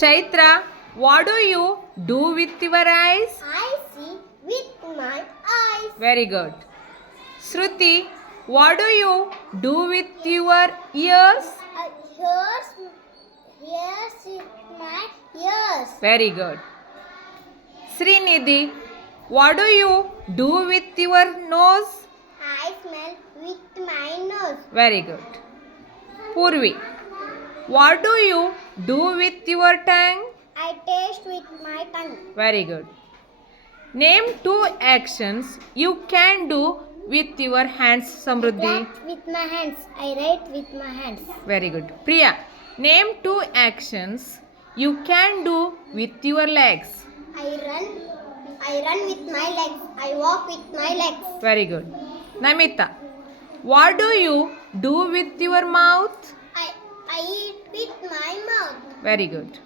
Chaitra, what do you do with your eyes? I see with my eyes. Very good. Shruti, what do you do with your ears? Here's with my ears. Very good. Srinidhi, what do you do with your nose? I smell with my nose. Very good. Purvi, what do you do with your tongue? I taste with my tongue. Very good. Name 2 actions you can do with your hands, Samruddhi. Write with my hands. I write with my hands. Very good. Priya, name 2 actions you can do with your legs. I run with my legs. I walk with my legs. Very good. Namita, what do you do with your mouth? I eat with my mouth. Very good.